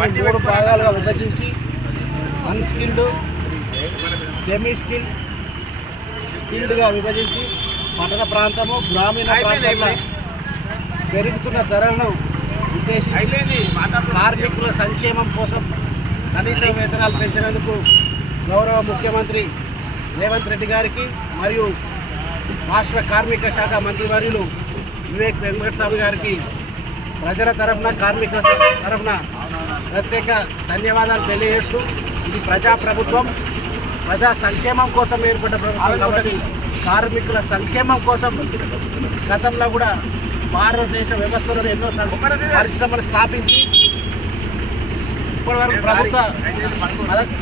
దాన్ని 3 భాగాలుగా విభజించి అన్స్కిల్డ్, సెమీ స్కిల్డ్గా విభజించి పట్టణ ప్రాంతము, గ్రామీణ ప్రాంతంలో పెరుగుతున్న ధరలను ఉద్దేశించి కార్మికుల సంక్షేమం కోసం కనీస వేతనాలు పెంచినందుకు గౌరవ ముఖ్యమంత్రి రేవంత్ రెడ్డి గారికి మరియు రాష్ట్ర కార్మిక శాఖ మంత్రివర్యులు వివేక్ వెంకటస్వామి గారికి ప్రజల తరఫున, కార్మికుల తరఫున ప్రత్యేక ధన్యవాదాలు తెలియజేస్తూ, ఇది ప్రజాప్రభుత్వం, ప్రజా సంక్షేమం కోసం ఏర్పడ్డ ప్రభుత్వం కాబట్టి కార్మికుల సంక్షేమం కోసం గతంలో కూడా భారతదేశ వ్యవస్థలో ఎన్నో పరిశ్రమలు స్థాపించి ఇప్పటివరకు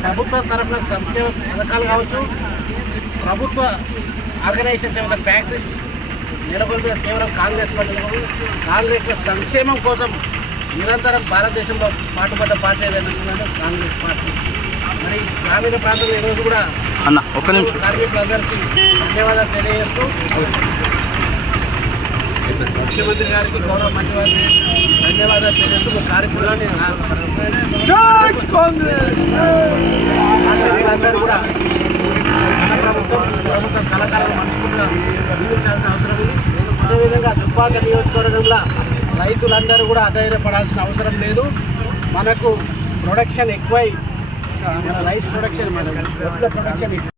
ప్రభుత్వ తరఫున సంక్షేమ పథకాలు కావచ్చు, ప్రభుత్వ ఆర్గనైజేషన్స్ ఏమైనా ఫ్యాక్టరీస్ నెలకొల్పిన కేవలం కాంగ్రెస్ పార్టీ. కాంగ్రెస్ సంక్షేమం కోసం నిరంతరం భారతదేశంలో పాటుపడ్డ పార్టీ ఏదైనా కాంగ్రెస్ పార్టీ. మరి గ్రామీణ ప్రాంతంలో ఈరోజు కూడా కార్మికులందరికీ ధన్యవాదాలు తెలియజేస్తూ ముఖ్యమంత్రి గారికి, గౌరవ మంత్రి గారికి ధన్యవాదాలు తెలియజేస్తూ కార్యక్రమాన్ని అందరూ కూడా మన ప్రభుత్వం కళాకారులు మనస్ఫూర్తిగా అందించాల్సిన అవసరం ఉంది. అదేవిధంగా దుబ్బాక నియోజకవర్గంలో రైతులందరూ కూడా అధైర్యపడాల్సిన అవసరం లేదు. మనకు ప్రొడక్షన్ ఎక్కువై, మన రైస్ ప్రొడక్షన్, మన ప్రొడక్షన్